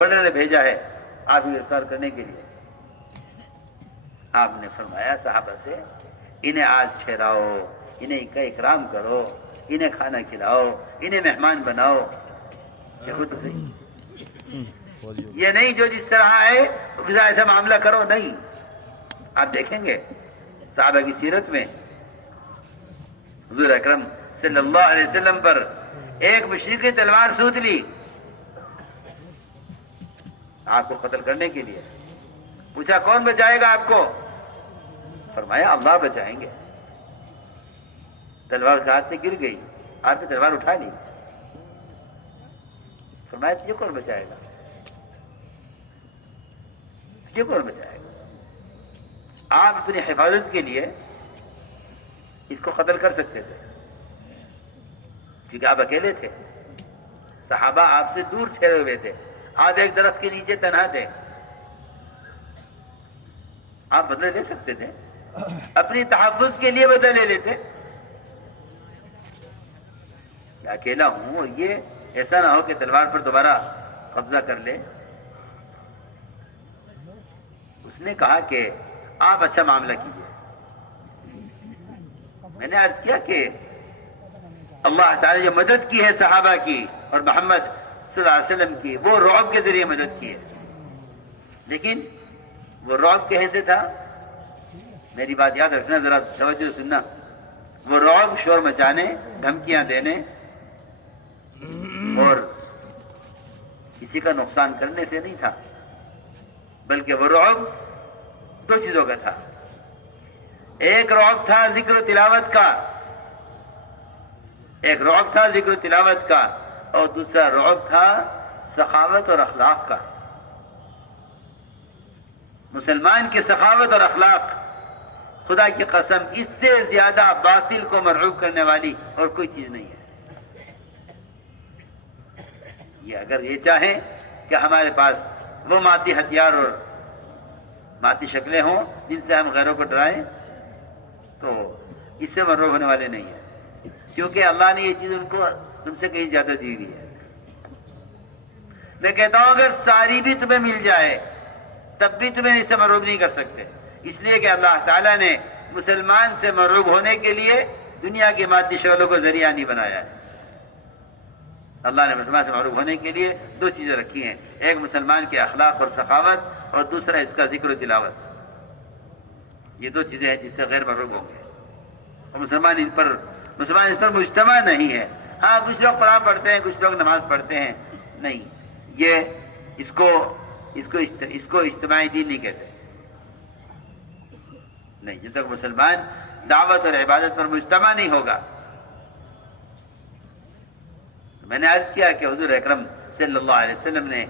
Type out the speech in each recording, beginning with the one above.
Governor نے بھیجا ہے آپ کو گرفتار کرنے کے لیے۔ آپ نے فرمایا صحابہ سے انہیں آج ٹھہراؤ، انہیں کا اکرام کرو، انہیں کھانا کھلاؤ، انہیں مہمان بناؤ۔ دیکھو تو صحیح، یہ نہیں جو جس طرح ہے ایسا معاملہ کرو، نہیں۔ آپ دیکھیں گے صحابہ کی سیرت میں حضور اکرم صلی اللہ علیہ وسلم پر ایک مشرک نے تلوار سوت لی آپ کو قتل کرنے کے لیے۔ پوچھا کون بچائے گا آپ کو؟ فرمایا اللہ بچائیں گے۔ تلوار کے ہاتھ سے گر گئی، آپ نے تلوار اٹھا لی، فرمایا تجھے کون بچائے گا؟ تجھے کون بچائے گا؟ آپ اپنی حفاظت کے لیے اس کو قتل کر سکتے تھے کیونکہ آپ اکیلے تھے، صحابہ آپ سے دور ٹھہرے ہوئے تھے، آپ ایک درخت کے نیچے تنہا تھے، آپ بدلے لے سکتے تھے، اپنی تحفظ کے لیے بدلے لے لیتے۔ میں اکیلا ہوں اور یہ ایسا نہ ہو کہ تلوار پر دوبارہ قبضہ کر لے۔ اس نے کہا کہ آپ اچھا معاملہ کیجیے۔ میں نے عرض کیا کہ اللہ تعالی جو مدد کی ہے صحابہ کی اور محمد صلی اللہ علیہ وسلم کی، وہ رعب کے ذریعے مدد کی ہے، لیکن وہ رعب کہیں سے تھا؟ میری بات یاد رکھنا، ذرا توجہ سننا۔ وہ رعب شور مچانے، دھمکیاں دینے اور کسی کا نقصان کرنے سے نہیں تھا، بلکہ وہ رعب دو چیزوں کا تھا۔ ایک رعب تھا ذکر و تلاوت کا، ایک رعب تھا ذکر و تلاوت کا، اور دوسرا رعب تھا سخاوت اور اخلاق کا۔ مسلمان کی سخاوت اور اخلاق، خدا کی قسم اس سے زیادہ باطل کو مرعوب کرنے والی اور کوئی چیز نہیں ہے۔ یہ اگر یہ چاہیں کہ ہمارے پاس وہ مادی ہتھیار اور مادی شکلیں ہوں جن سے ہم غیروں کو ڈرائیں، تو اس سے مرعوب ہونے والے نہیں ہیں، کیونکہ اللہ نے یہ چیز ان کو تم سے کہیں زیادہ دی ہوئی ہے۔ میں کہتا ہوں اگر ساری بھی تمہیں مل جائے تب بھی تمہیں اس سے مرعوب نہیں کر سکتے، اس لیے کہ اللہ تعالیٰ نے مسلمان سے مرعوب ہونے کے لیے دنیا کی مادی شکلوں کو ذریعہ نہیں بنایا ہے۔ اللہ نے مسلمان سے معروف ہونے کے لیے دو چیزیں رکھی ہیں، ایک مسلمان کے اخلاق اور سخاوت، اور دوسرا اس کا ذکر و تلاوت۔ یہ دو چیزیں ہیں جس سے غیر معروف ہوں گے، اور مسلمان اس پر مجتمع نہیں ہے۔ ہاں کچھ لوگ قرآن پڑھتے ہیں، کچھ لوگ نماز پڑھتے ہیں، نہیں، یہ اس کو اجتماعی دین نہیں کہتے، نہیں، جب تک مسلمان دعوت اور عبادت پر مجتمع نہیں ہوگا۔ میں نے عرض کیا کہ حضور اکرم صلی اللہ علیہ وسلم نے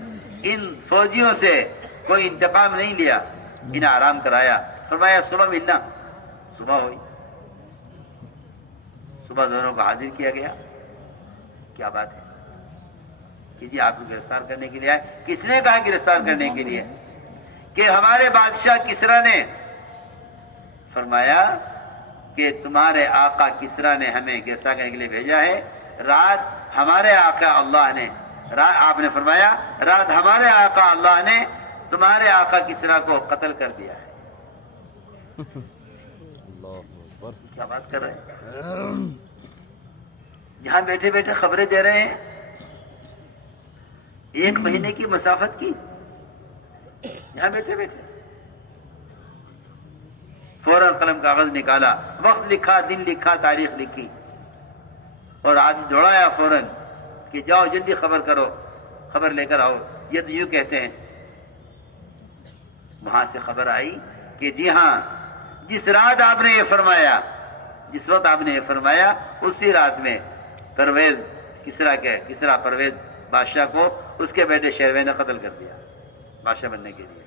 ان فوجیوں سے کوئی انتقام نہیں لیا، انہیں آرام کرایا، فرمایا صبح ملنا۔ صبح ہوئی، صبح دونوں کو حاضر کیا گیا۔ کیا بات ہے کہ جی آپ کو گرفتار کرنے کے لیے آئے؟ کس نے کہا گرفتار کرنے کے لیے؟ کہ ہمارے بادشاہ کسریٰ نے فرمایا کہ تمہارے آقا کسریٰ نے ہمیں گرفتار کرنے کے لیے بھیجا ہے۔ رات ہمارے آقا اللہ نے، آپ نے فرمایا رات ہمارے آقا اللہ نے تمہارے آقا کسریٰ کو قتل کر دیا ہے۔ کیا بات کر رہے ہیں؟ یہاں بیٹھے بیٹھے خبریں دے رہے ہیں، ایک مہینے کی مسافت کی، یہاں بیٹھے بیٹھے فوراً قلم کاغذ نکالا، وقت لکھا، دن لکھا، تاریخ لکھی، اور آج دوڑایا فوراً کہ جاؤ جلدی خبر کرو، خبر لے کر آؤ۔ یہ تو یوں کہتے ہیں۔ وہاں سے خبر آئی کہ جی ہاں، جس رات آپ نے یہ فرمایا، جس وقت آپ نے یہ فرمایا، اسی رات میں پرویز کسریٰ پرویز بادشاہ کو اس کے بیٹے شیروے نے قتل کر دیا بادشاہ بننے کے لیے۔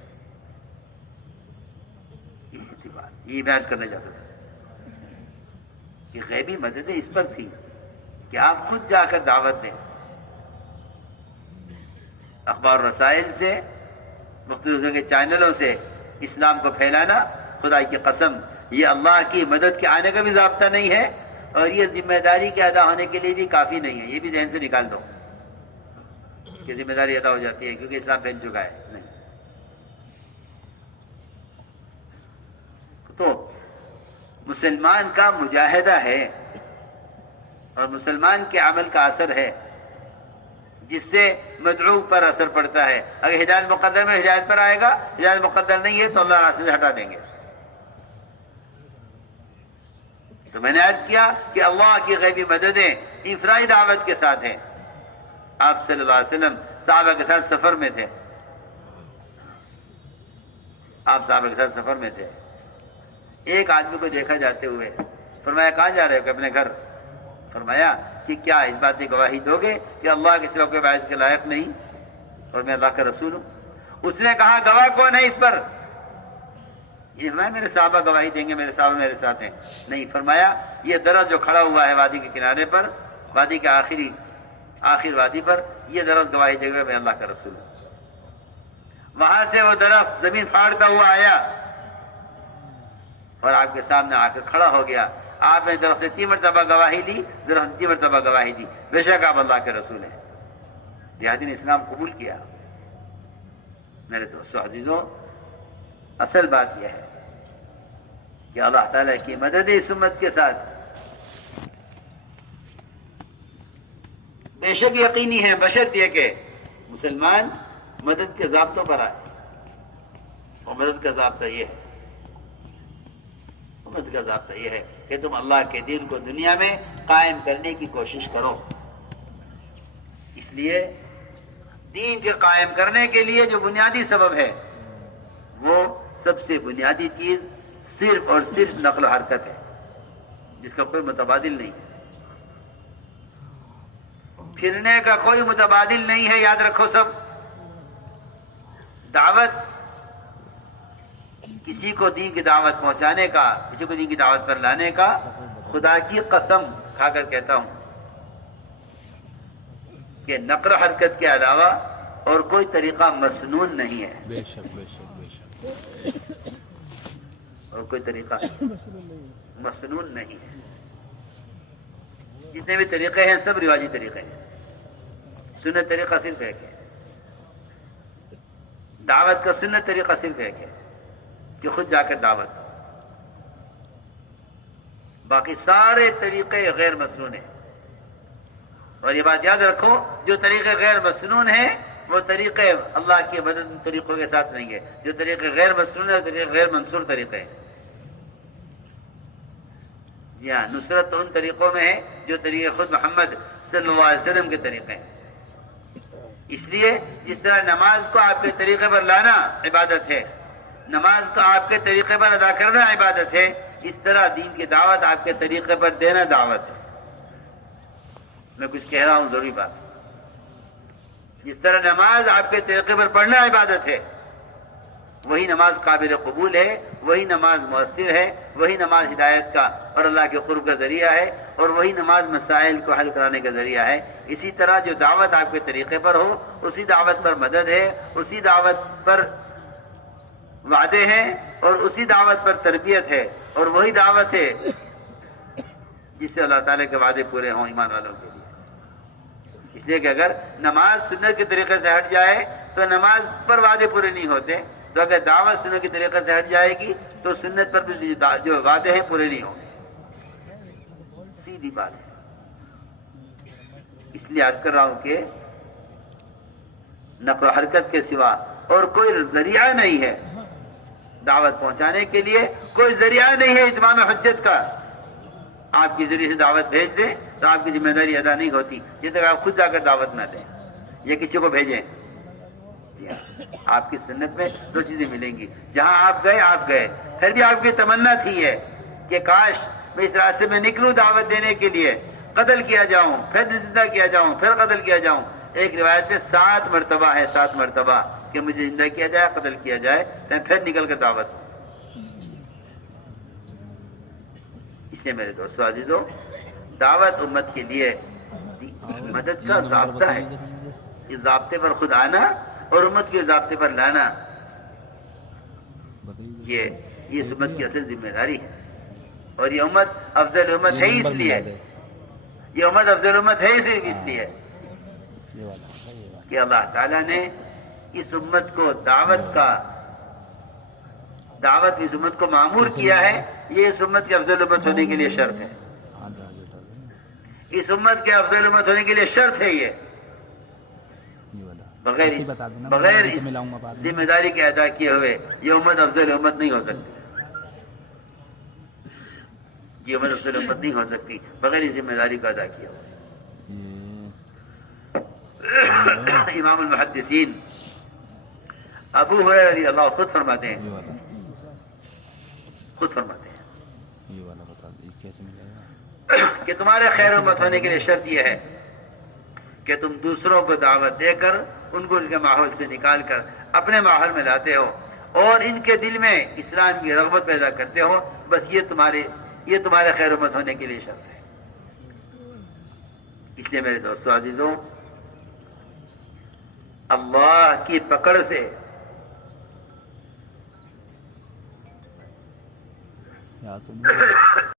یہ تھی بات، یہ بحث کرنے جاتا تھا کہ غیبی مدد اس پر تھی کہ آپ خود جا کر دعوت دیں، اخبار رسائل سے، مختلف کے چینلوں سے اسلام کو پھیلانا، خدا کی قسم یہ اللہ کی مدد کے آنے کا بھی ضابطہ نہیں ہے، اور یہ ذمہ داری کے ادا ہونے کے لیے بھی کافی نہیں ہے، یہ بھی ذہن سے نکال دو۔ کہ ذمہ داری ادا ہو جاتی ہے کیونکہ اسلام پھیل چکا ہے. نہیں. تو مسلمان کا مجاہدہ ہے اور مسلمان کے عمل کا اثر ہے جس سے مدعو پر اثر پڑتا ہے. اگر ہدایت مقدر میں ہدایت پر آئے گا، ہدایت مقدر نہیں ہے تو اللہ راستے سے ہٹا دیں گے. تو میں نے عرض کیا کہ اللہ کی غیبی مددیں انفرادی دعوت کے ساتھ ہیں. آپ صلی اللہ علیہ وسلم صحابہ کے ساتھ سفر میں تھے. آپ صحابہ کے ساتھ سفر میں تھے. ایک آدمی کو دیکھا جاتے ہوئے، فرمایا کہاں جا رہے ہو؟ کہ اپنے گھر. فرمایا کہ کیا اس بات کی گواہی دو گے کہ اللہ کے سوا کوئی عبادت کے لائق نہیں اور میں اللہ کا رسول ہوں؟ اس نے کہا گواہ کون ہے اس پر؟ یہ فرمایا میرے صحابہ گواہی دیں گے، میرے صحابہ میرے ساتھ ہیں. نہیں، فرمایا یہ درخت جو کھڑا ہوا ہے وادی کے کنارے پر، وادی کے آخر وادی پر، یہ درخت گواہی دے گا میں اللہ کا رسول ہوں. وہاں سے وہ درخت زمین پھاڑتا ہوا آیا اور آپ کے سامنے آ کر کھڑا ہو گیا. آپ نے درخت سے 3 مرتبہ گواہی لی، درخت نے 3 مرتبہ گواہی دی بے شک آپ اللہ کے رسول ہیں. دیہاتی نے اسلام قبول کیا. میرے دوستو عزیزوں، اصل بات یہ ہے کہ اللہ تعالیٰ کی مدد اس امت کے ساتھ بے شک یقینی ہے، بشرط یہ کہ مسلمان مدد کے ضابطوں پر آئے. اور مدد کا ضابطہ یہ ہے، مدد کا ضابطہ یہ ہے کہ تم اللہ کے دین کو دنیا میں قائم کرنے کی کوشش کرو. اس لیے دین کے قائم کرنے کے لیے جو بنیادی سبب ہے وہ سب سے بنیادی چیز صرف اور صرف نقل و حرکت ہے، جس کا کوئی متبادل نہیں ہے. پھرنے کا کوئی متبادل نہیں ہے. یاد رکھو سب، دعوت، کسی کو دین کی دعوت پہنچانے کا، کسی کو دین کی دعوت پر لانے کا، خدا کی قسم کھا کر کہتا ہوں کہ نقل و حرکت کے علاوہ اور کوئی طریقہ مسنون نہیں ہے. بے شک بے شک بے شک. اور کوئی طریقہ مسنون نہیں ہے. جتنے بھی طریقے ہیں سب رواجی طریقے ہیں. سنت طریقہ صرف ایک ہے. دعوت کا سنت طریقہ صرف ایک ہے کہ خود جا کر دعوت. باقی سارے طریقے غیر مسنون ہیں. اور یہ بات یاد رکھو، جو طریقے غیر مسنون ہیں وہ طریقے اللہ کی مدد طریقوں کے ساتھ نہیں ہے. جو طریقے غیر مسنون ہیں وہ طریقے غیر منصور طریقے ہیں. جی ہاں، نصرت تو ان طریقوں میں ہے جو طریقے خود محمد صلی اللہ علیہ وسلم کے طریقے ہیں. اس لیے جس طرح نماز کو آپ کے طریقے پر لانا عبادت ہے، نماز کو آپ کے طریقے پر ادا کرنا عبادت ہے، اس طرح دین کی دعوت آپ کے طریقے پر دینا دعوت ہے. میں کچھ کہہ رہا ہوں ضروری بات. جس طرح نماز آپ کے طریقے پر پڑھنا عبادت ہے، وہی نماز قابل قبول ہے، وہی نماز مؤثر ہے، وہی نماز ہدایت کا اور اللہ کے قرب کا ذریعہ ہے، اور وہی نماز مسائل کو حل کرانے کا ذریعہ ہے. اسی طرح جو دعوت آپ کے طریقے پر ہو، اسی دعوت پر مدد ہے، اسی دعوت پر وعدے ہیں، اور اسی دعوت پر تربیت ہے، اور وہی دعوت ہے جس سے اللہ تعالیٰ کے وعدے پورے ہوں ایمان والوں کے لیے. اس لیے کہ اگر نماز سنت کے طریقے سے ہٹ جائے تو نماز پر وعدے پورے نہیں ہوتے. تو اگر دعوت سنت کے طریقے سے ہٹ جائے گی تو سنت پر بھی جو وعدے ہیں پورے نہیں ہوں گے. سیدھی بات ہے. اس لیے عرض کر رہا ہوں کہ نقل و حرکت کے سوا اور کوئی ذریعہ نہیں ہے دعوت پہنچانے کے لیے. کوئی ذریعہ نہیں ہے اتمام حجت کا. آپ کے ذریعے سے دعوت بھیج دیں تو آپ کی ذمہ داری ادا نہیں ہوتی جب تک آپ خود جا کر دعوت نہ دیں یا کسی کو بھیجیں. آپ کی سنت میں 2 چیزیں ملیں گی. جہاں آپ گئے، پھر بھی آپ کی تمنا تھی ہے کہ کاش میں اس راستے میں نکلوں دعوت دینے کے لیے، قتل کیا جاؤں، پھر زندہ کیا جاؤں، پھر قتل کیا جاؤں. ایک روایت میں 7 مرتبہ ہے، 7 مرتبہ کہ مجھے زندہ کیا جائے، قتل کیا جائے، پھر نکل کر دعوت. اس لیے میرے دوستو عزیزو، دعوت امت کے لیے مدد کا ضابطہ ہے. اس ضابطے پر خود آنا اور امت کے ضابطے پر لانا، یہ اس امت کی اصل ذمہ داری ہے. اور یہ امت افضل امت ہے اس لیے، یہ امت افضل امت ہے صرف اس لیے کہ اللہ تعالیٰ نے اس امت کو دعوت اس امت کو معمور کیا ہے، یہ اس امت کے افضل امت ہونے کے لیے شرط ہے، اس امت کے افضل امت ہونے کے لیے شرط ہے یہ، بغیر اس ذمہ داری کے ادا کیے ہوئے یہ امت افضل امت نہیں ہو سکتی، یہ امت افضل امت نہیں ہو سکتی بغیر اس ذمہ داری کو ادا کیا ہوئے۔ امام المحدثین ابو ہریرہ رضی اللہ خود فرماتے ہیں یہ والا بتا دیں کیسے ملے گا؟ کہ تمہارے خیر امت ہونے کے لیے شرط یہ ہے کہ تم دوسروں کو دعوت دے کر ان کو ان کے ماحول سے نکال کر اپنے ماحول میں لاتے ہو اور ان کے دل میں اسلام کی رغبت پیدا کرتے ہو، بس یہ تمہارے خیر امت ہونے کے لیے شرط ہے۔ اس لیے میرے دوستو عزیزوں، اللہ کی پکڑ سے یا تو